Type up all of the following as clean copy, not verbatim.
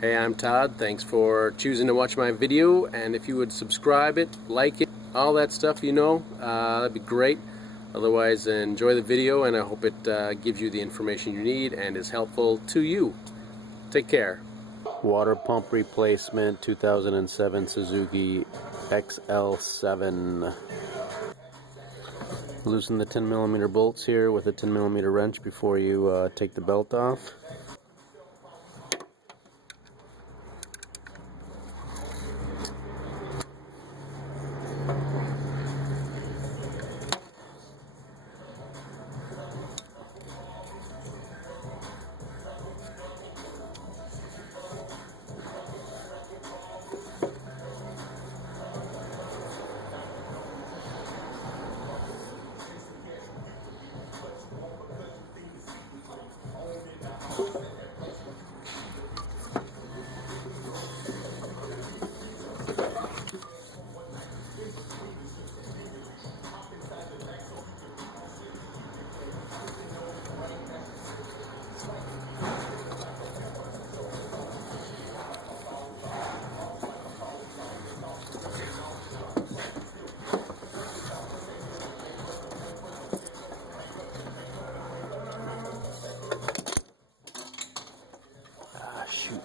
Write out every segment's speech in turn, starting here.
Hey, I'm Todd. Thanks for choosing to watch my video, and if you would subscribe it, like it, all that stuff, that'd be great. Otherwise, enjoy the video, and I hope it gives you the information you need and is helpful to you. Take care. Water pump replacement, 2007 Suzuki XL-7. Loosen the 10mm bolts here with a 10mm wrench before you take the belt off. Shoot.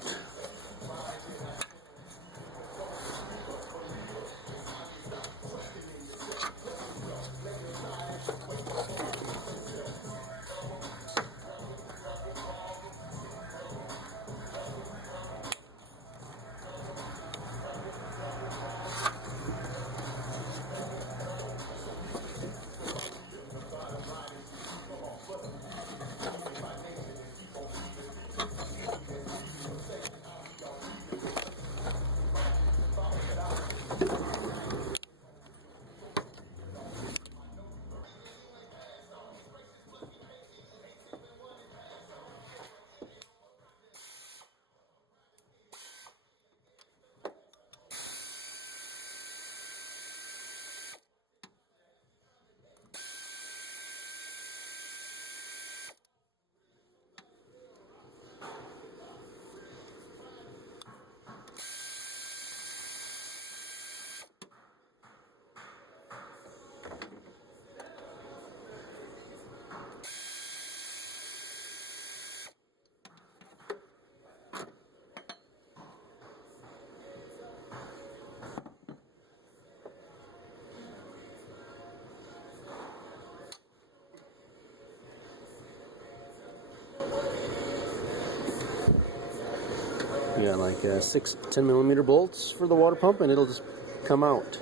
You got like 6 10mm bolts for the water pump, and it'll just come out.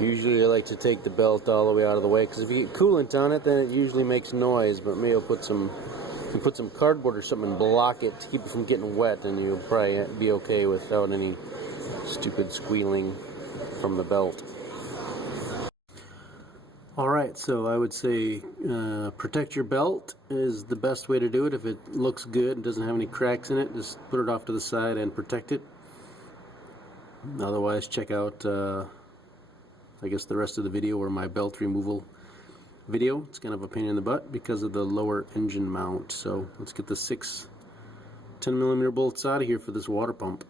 Usually I like to take the belt all the way out of the way, because if you get coolant on it, then it usually makes noise. But maybe I'll put some cardboard or something and block it to keep it from getting wet, and you'll probably be okay without any stupid squealing from the belt. Alright, so I would say protect your belt is the best way to do it. If it looks good and doesn't have any cracks in it, just put it off to the side and protect it. Otherwise, check out I guess the rest of the video, or my belt removal video. It's kind of a pain in the butt because of the lower engine mount. So let's get the 6 10mm bolts out of here for this water pump.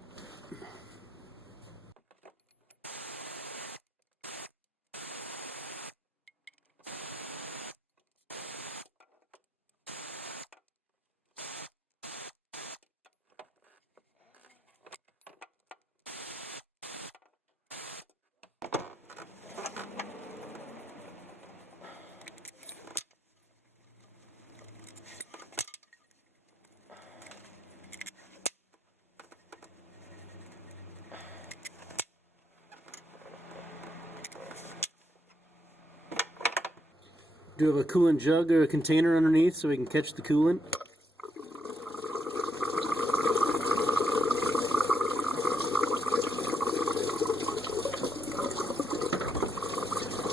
Do have a coolant jug or a container underneath so we can catch the coolant.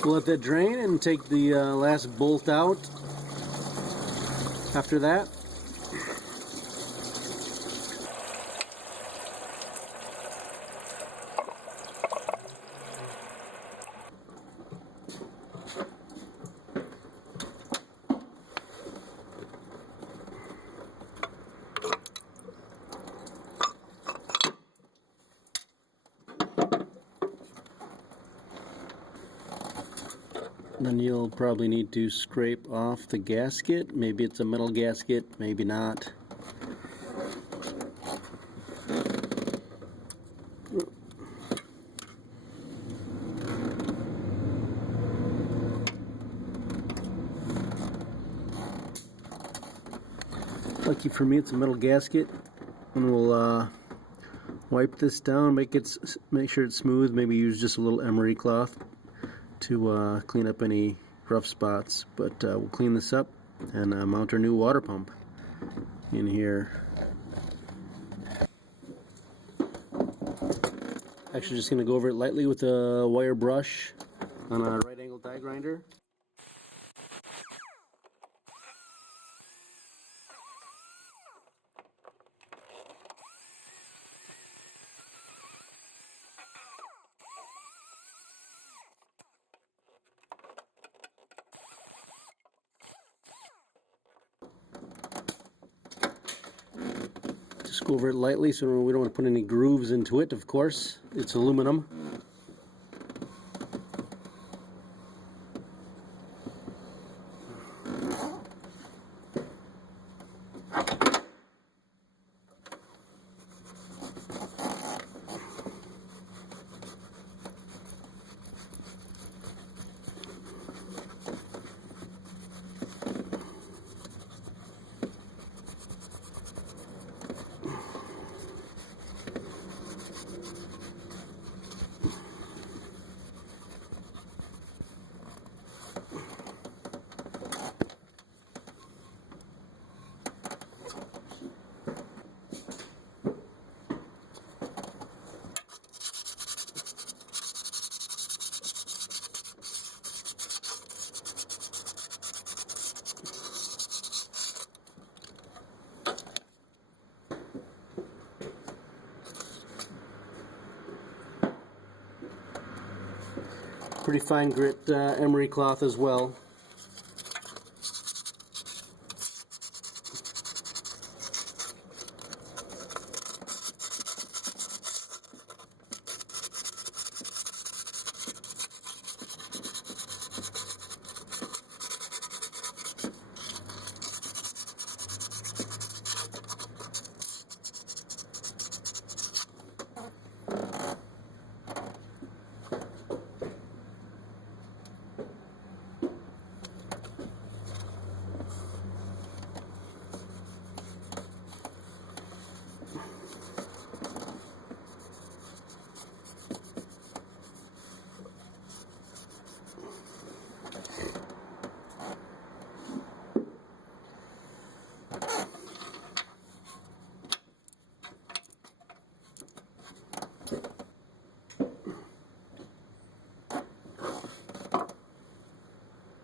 We'll let that drain and take the last bolt out after that. Then you'll probably need to scrape off the gasket. Maybe it's a metal gasket, maybe not. Lucky for me, it's a metal gasket, and we'll wipe this down, make sure it's smooth. Maybe use just a little emery cloth to clean up any rough spots. But we'll clean this up and mount our new water pump in here. Actually, just going to go over it lightly with a wire brush on a right angle die grinder. Just go over it lightly so we don't want to put any grooves into it, of course. It's aluminum. Pretty fine grit emery cloth as well.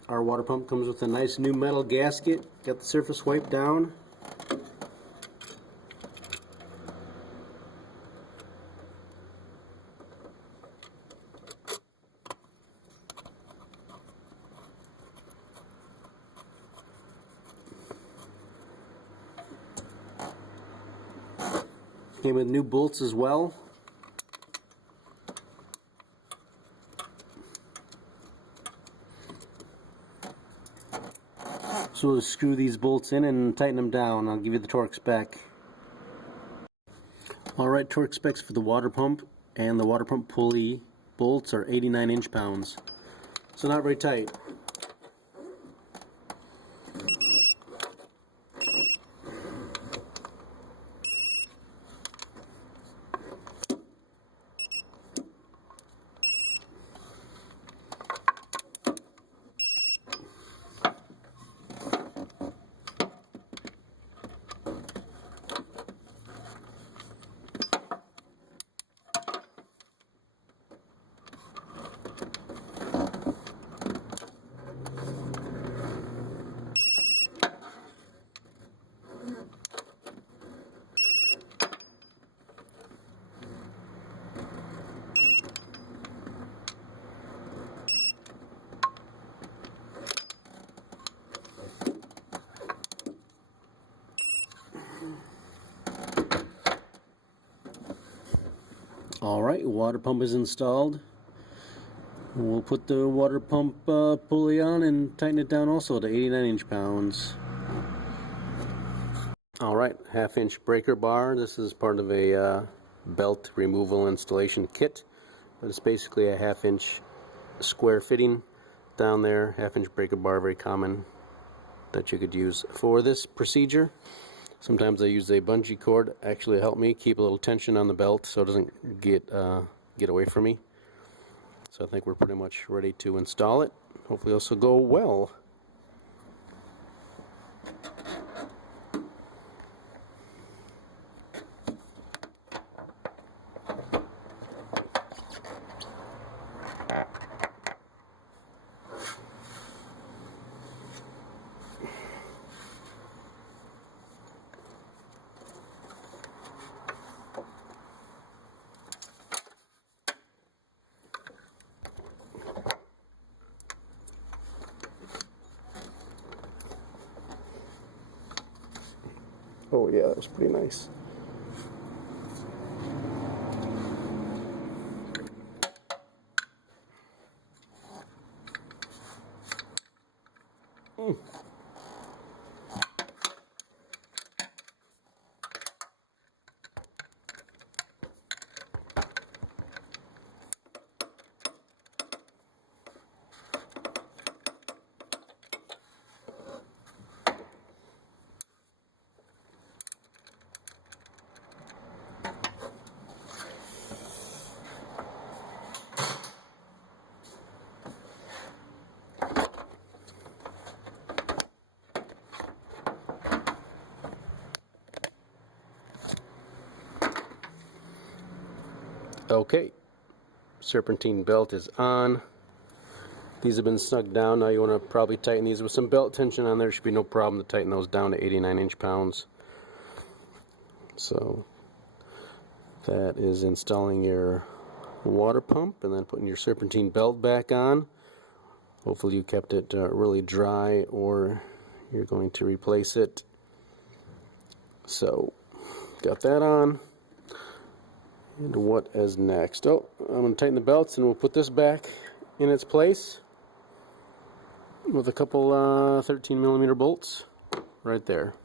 Our water pump comes with a nice new metal gasket. Got the surface wiped down. Came with new bolts as well. So we'll screw these bolts in and tighten them down. I'll give you the torque spec. Alright, torque specs for the water pump and the water pump pulley bolts are 89 inch-pounds. So not very tight. Alright, water pump is installed. We'll put the water pump pulley on and tighten it down also to 89 inch-pounds. Alright, 1/2 inch breaker bar. This is part of a belt removal installation kit, but it's basically a 1/2 inch square fitting down there. 1/2 inch breaker bar, very common that you could use for this procedure. Sometimes I use a bungee cord actually to help me keep a little tension on the belt so it doesn't get away from me. So I think we're pretty much ready to install it. Hopefully this will go well. Oh yeah, that was pretty nice. Okay, serpentine belt is on. These have been snug down. Now you want to probably tighten these with some belt tension on there. Should be no problem to tighten those down to 89 inch-pounds. So that is installing your water pump and then putting your serpentine belt back on. Hopefully you kept it really dry or you're going to replace it. So got that on. And what is next? Oh, I'm going to tighten the belts and we'll put this back in its place with a couple 13mm bolts right there.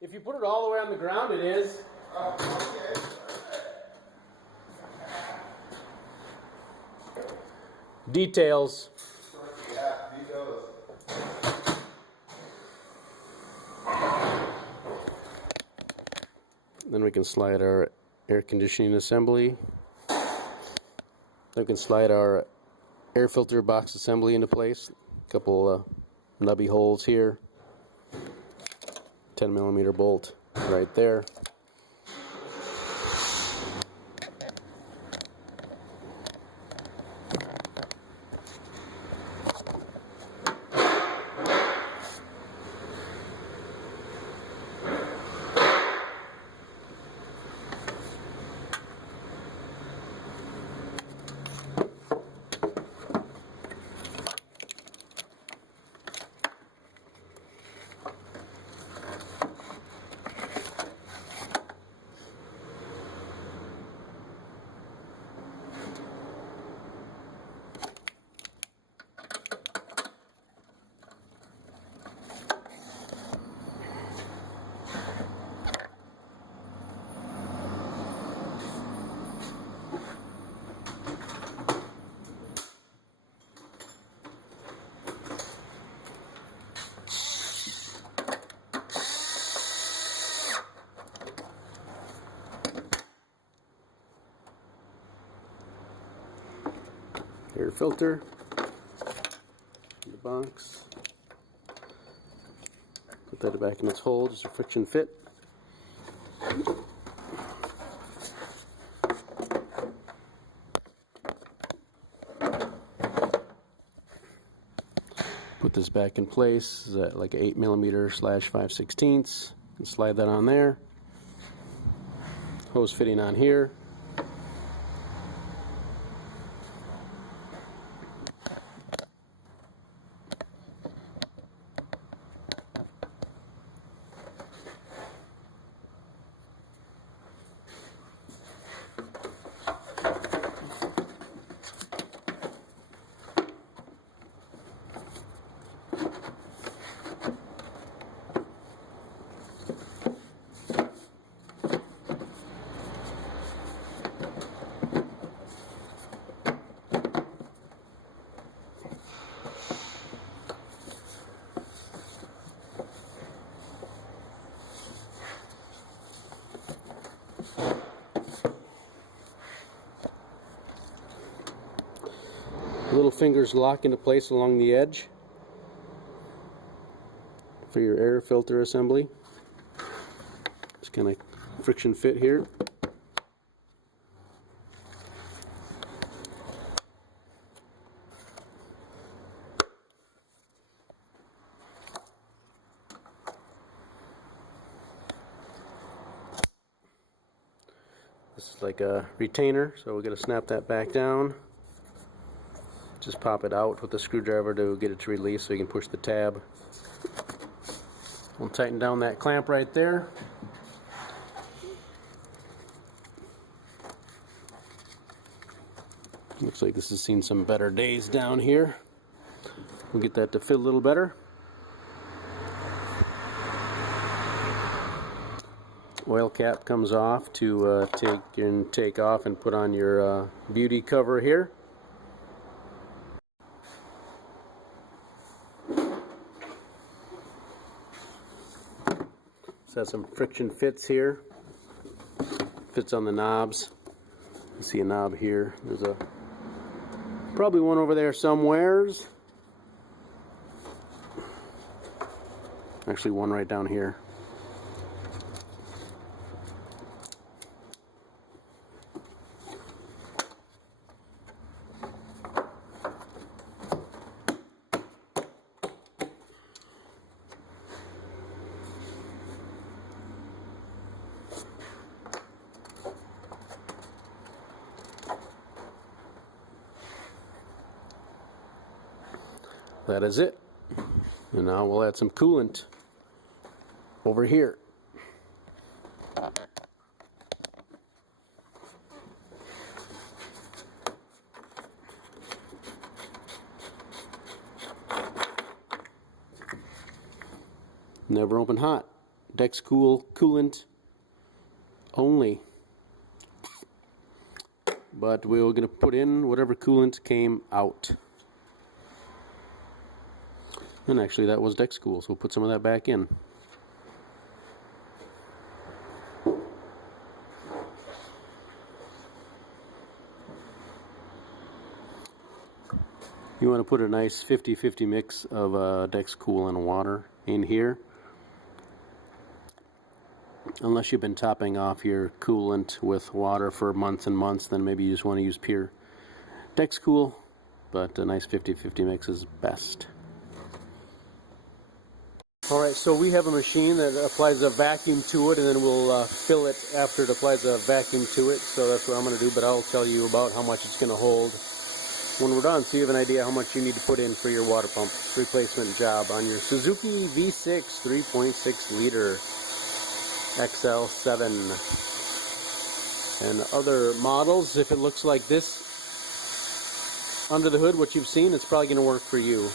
If you put it all the way on the ground, it is. Oh, okay. Details. Yeah, details. Then we can slide our air conditioning assembly. Then we can slide our air filter box assembly into place. A couple nubby holes here. 10mm bolt right there. Air filter in the box. Put that back in its hole, just a friction fit. Put this back in place. Is that like 8mm/5/16? And slide that on there. Hose fitting on here. Little fingers lock into place along the edge for your air filter assembly. Just kind of friction fit here. This is like a retainer, so we're going to snap that back down. Just pop it out with the screwdriver to get it to release so you can push the tab. We'll tighten down that clamp right there. Looks like this has seen some better days down here. We'll get that to fit a little better. Oil cap comes off to take off and put on your beauty cover here. So some friction fits here. Fits on the knobs. You see a knob here. There's probably one over there somewheres. Actually, one right down here. That is it. And now we'll add some coolant over here. Never open hot. Dexcool coolant only. But we were going to put in whatever coolant came out. And actually that was Dexcool, so we'll put some of that back in. You want to put a nice 50-50 mix of Dexcool and water in here. Unless you've been topping off your coolant with water for months and months, then maybe you just want to use pure Dexcool, but a nice 50-50 mix is best. Alright, so we have a machine that applies a vacuum to it, and then we'll fill it after it applies a vacuum to it. So that's what I'm going to do, but I'll tell you about how much it's going to hold when we're done, so you have an idea how much you need to put in for your water pump replacement job on your Suzuki V6 3.6 liter XL-7. And other models, if it looks like this under the hood, what you've seen, it's probably going to work for you.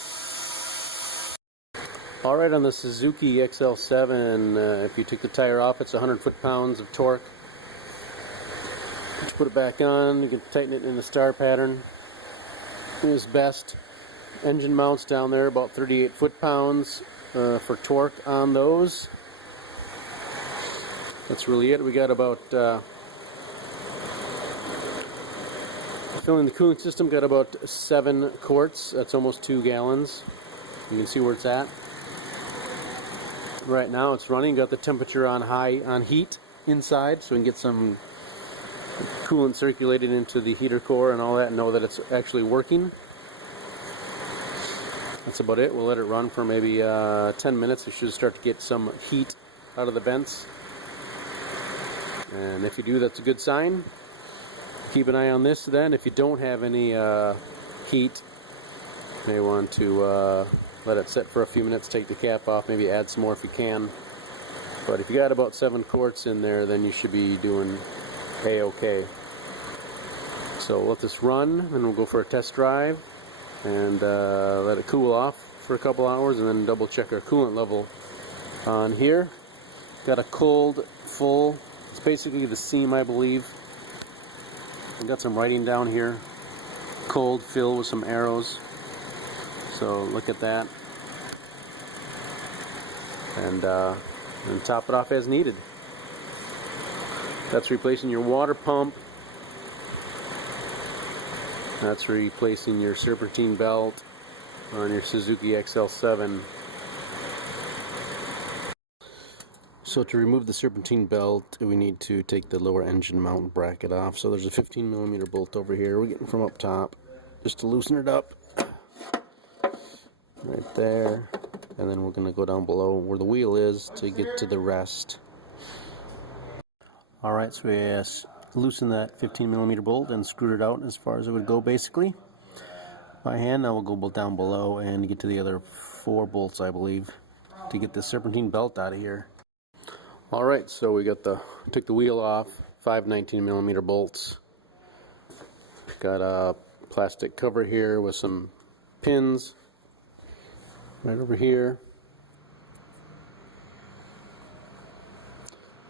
Alright, on the Suzuki XL-7, if you took the tire off, it's 100 foot-pounds of torque. Just put it back on, you can tighten it in the star pattern. It is best. Engine mounts down there, about 38 foot-pounds for torque on those. That's really it. We got about, filling the cooling system, got about 7 quarts. That's almost 2 gallons. You can see where it's at. Right now it's running, got the temperature on heat inside, so we can get some coolant circulated into the heater core and all that, and know that it's actually working. That's about it. We'll let it run for maybe 10 minutes. It should start to get some heat out of the vents. And if you do, that's a good sign. Keep an eye on this then. If you don't have any heat, you may want to let it sit for a few minutes, take the cap off, maybe add some more if you can. But if you got about 7 quarts in there, then you should be doing A-okay. So we'll let this run, and we'll go for a test drive and let it cool off for a couple hours, and then double check our coolant level on here. Got a cold full. It's basically the seam, I believe. I've got some writing down here. Cold fill with some arrows. So look at that. And top it off as needed. That's replacing your water pump. That's replacing your serpentine belt on your Suzuki XL-7. So to remove the serpentine belt, we need to take the lower engine mount bracket off. So there's a 15mm bolt over here we're getting from up top, just to loosen it up. Right there. And then we're going to go down below where the wheel is to get to the rest. Alright, so we loosened that 15mm bolt and screwed it out as far as it would go basically by hand. Now we'll go down below and get to the other 4 bolts, I believe, to get the serpentine belt out of here. Alright, so we got took the wheel off, 5 19mm bolts. Got a plastic cover here with some pins right over here.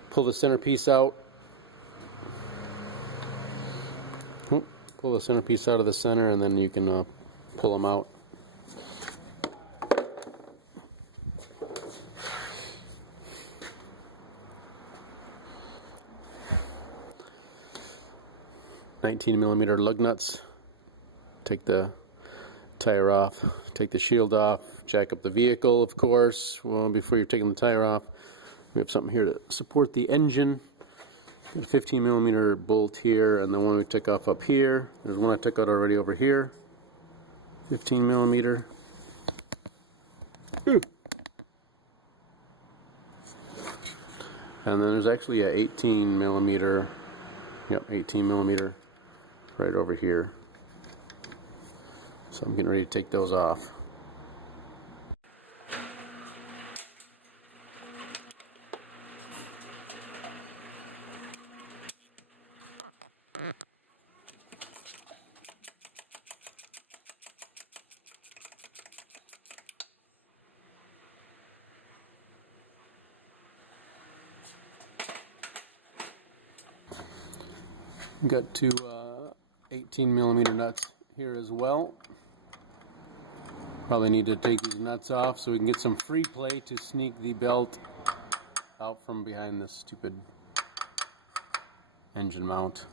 Pull the centerpiece out. Pull the centerpiece out of the center, and then you can pull them out. $19mm lug nuts. Take the tire off, take the shield off, jack up the vehicle, of course. Well, before you're taking the tire off, we have something here to support the engine. Got a 15mm bolt here, and the one we took off up here. There's one I took out already over here. 15mm. And then there's actually a 18mm. Yep, 18mm right over here. So I'm getting ready to take those off. Got 2 18mm nuts here as well. Probably need to take these nuts off so we can get some free play to sneak the belt out from behind this stupid engine mount.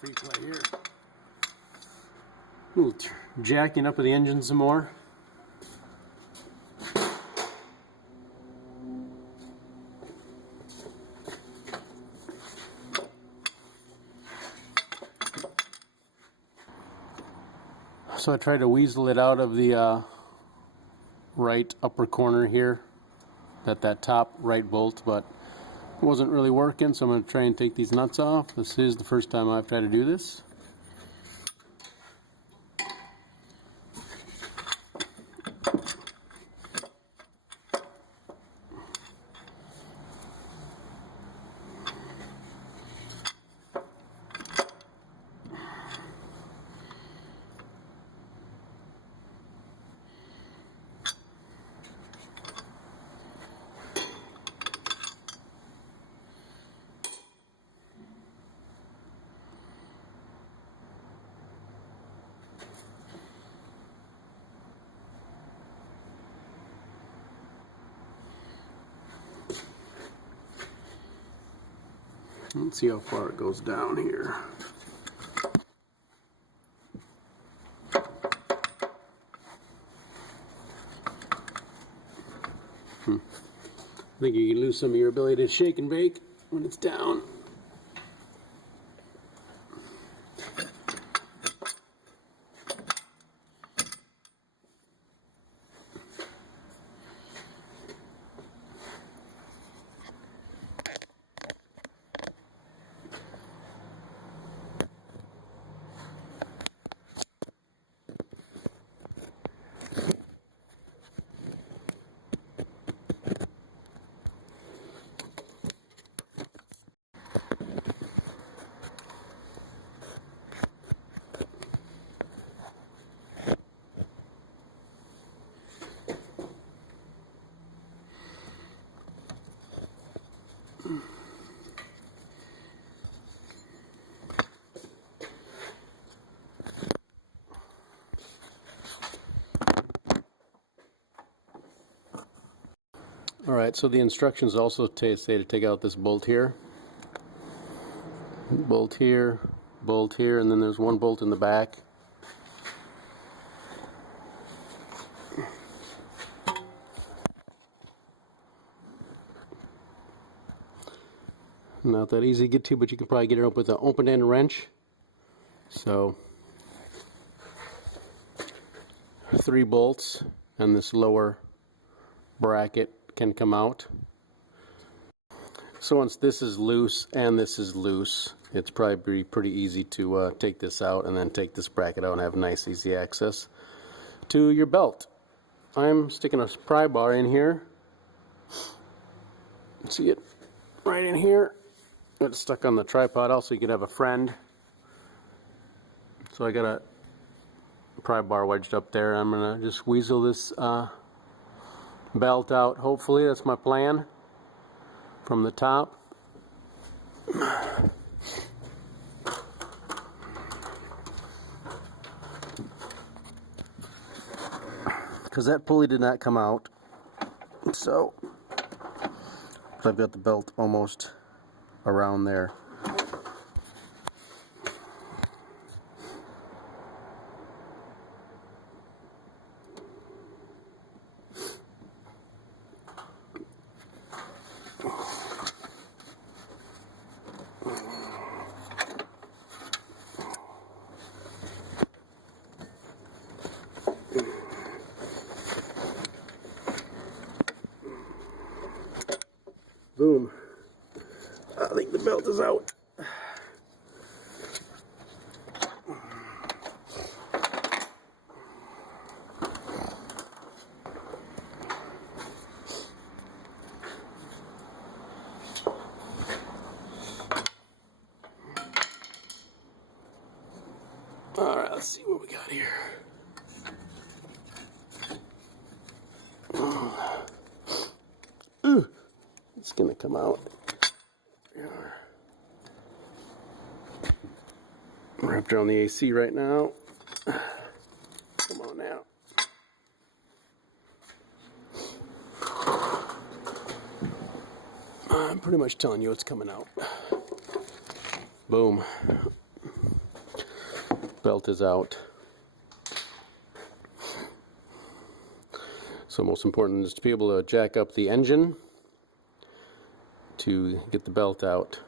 Free play here. A little jacking up of the engine some more. So I tried to weasel it out of the right upper corner here, that top right bolt, but it wasn't really working, so I'm going to try and take these nuts off. This is the first time I've tried to do this. Let's see how far it goes down here. I think you can lose some of your ability to shake and bake when it's down. Alright, so the instructions also say to take out this bolt here, and then there's one bolt in the back. Not that easy to get to, but you can probably get it up with an open-end wrench. So 3 bolts, and this lower bracket can come out. So once this is loose and this is loose, it's probably pretty easy to take this out and then take this bracket out and have nice easy access to your belt. I'm sticking a pry bar in here. See it right in here. It's stuck on the tripod. Also, you could have a friend. So I got a pry bar wedged up there. I'm gonna just weasel this belt out. Hopefully, that's my plan. From the top. Because that pulley did not come out. So I've got the belt almost around there. Boom. I think the belt is out. Alright, let's see what we got here. Ooh, it's gonna come out. Wrapped around the AC right now. Come on now. I'm pretty much telling you it's coming out. Boom. Belt is out. So most important is to be able to jack up the engine to get the belt out.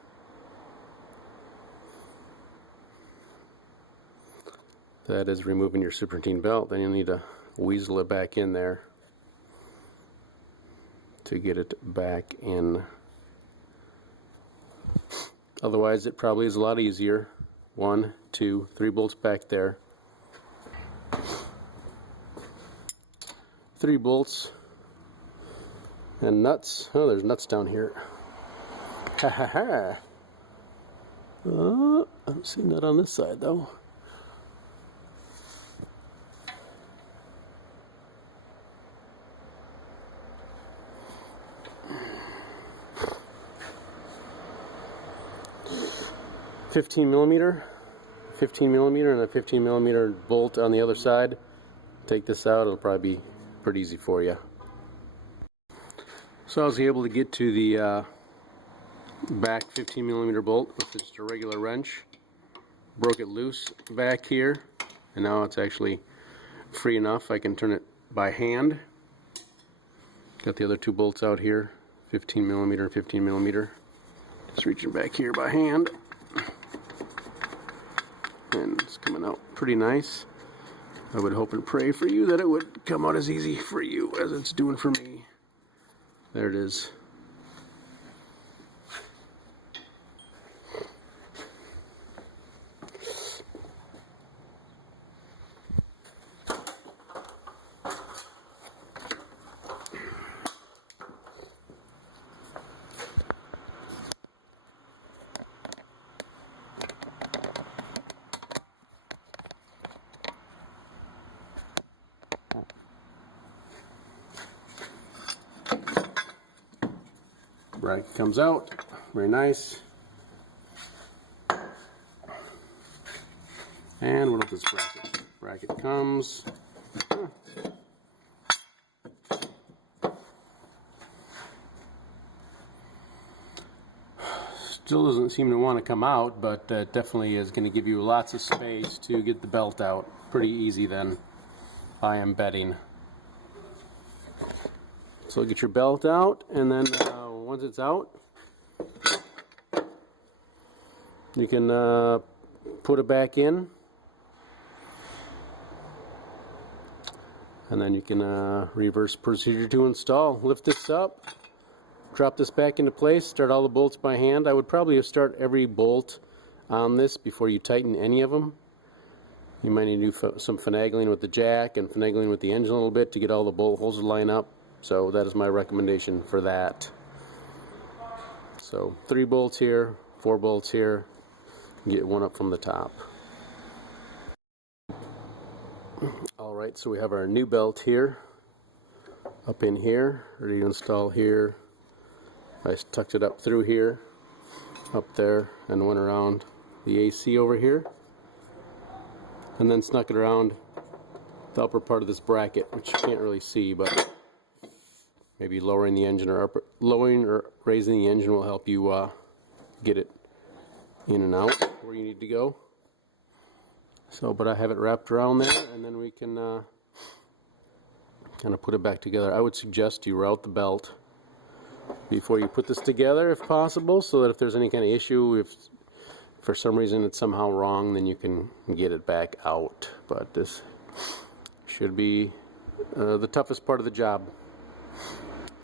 That is removing your serpentine belt. Then you'll need to weasel it back in there to get it back in. Otherwise, it probably is a lot easier. 1, 2, 3 bolts back there. 3 bolts and nuts. Oh, there's nuts down here. Ha ha ha. I don't see nut on this side though. $15 millimeter, and a 15 millimeter bolt on the other side. Take this out, it'll probably be pretty easy for you. So I was able to get to the back 15mm bolt with just a regular wrench. Broke it loose back here, and now it's actually free enough I can turn it by hand. Got the other two bolts out here, 15mm and 15mm. Just reaching back here by hand, and it's coming out pretty nice. I would hope and pray for you that it would come out as easy for you as it's doing for me. There it is. Bracket comes out, very nice. And what is this bracket? Bracket comes. Still doesn't seem to want to come out, but definitely is going to give you lots of space to get the belt out. Pretty easy then, I am betting. So get your belt out, and then once it's out, you can put it back in, and then you can reverse procedure to install. Lift this up, drop this back into place, start all the bolts by hand. I would probably start every bolt on this before you tighten any of them. You might need to do some finagling with the jack and finagling with the engine a little bit to get all the bolt holes to line up. So that is my recommendation for that. So 3 bolts here, 4 bolts here, get one up from the top. Alright, so we have our new belt here, up in here, ready to install here. I tucked it up through here, up there, and went around the AC over here, and then snuck it around the upper part of this bracket, which you can't really see, but maybe lowering the engine lowering or raising the engine will help you get it in and out where you need to go. So, but I have it wrapped around there, and then we can kind of put it back together. I would suggest you route the belt before you put this together if possible, so that if there's any kind of issue, if for some reason it's somehow wrong, then you can get it back out. But this should be the toughest part of the job,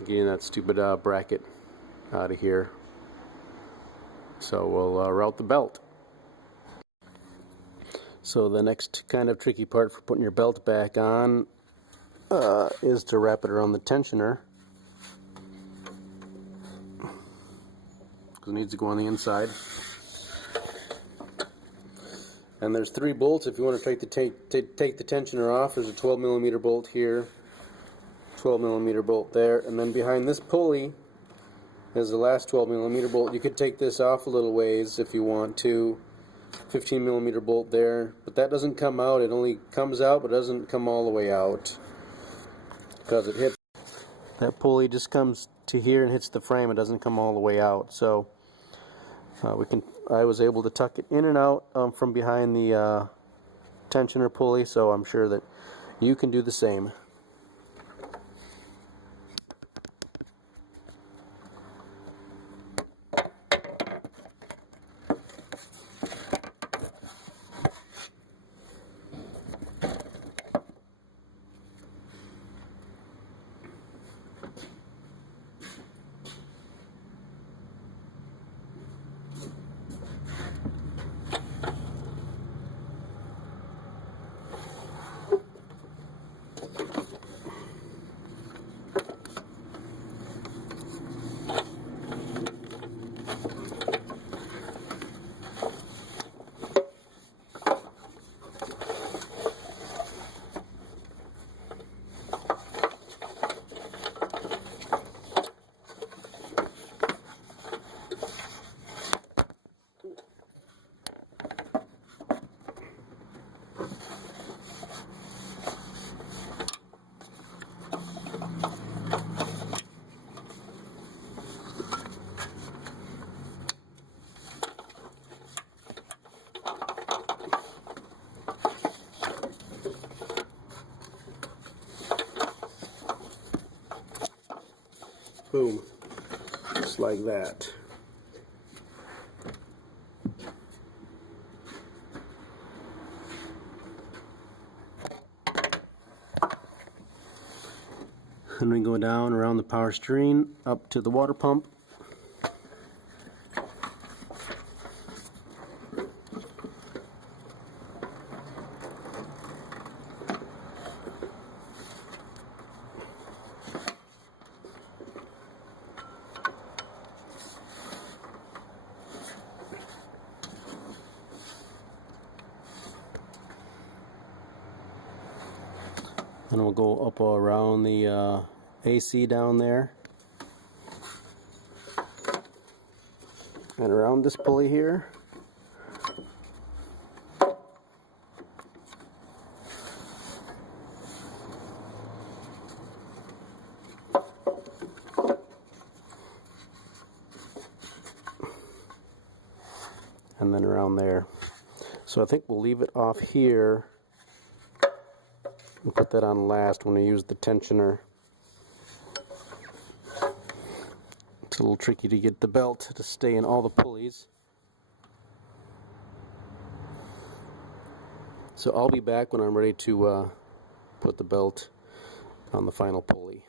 getting that stupid bracket out of here. So we'll route the belt. So the next kind of tricky part for putting your belt back on is to wrap it around the tensioner, because it needs to go on the inside. And there's 3 bolts if you want to take the tensioner off. There's a 12mm bolt here, 12mm bolt there, and then behind this pulley is the last 12mm bolt. You could take this off a little ways if you want to. 15mm bolt there, but that doesn't come out. It only comes out, but doesn't come all the way out, because it hits. That pulley just comes to here and hits the frame. It doesn't come all the way out. So I was able to tuck it in and out from behind the tensioner pulley. So I'm sure that you can do the same. Boom. Just like that. And we go down around the power steering up to the water pump. And we'll go up around the AC down there. And around this pulley here. And then around there. So I think we'll leave it off here and put that on last when we use the tensioner. It's a little tricky to get the belt to stay in all the pulleys. So I'll be back when I'm ready to put the belt on the final pulley.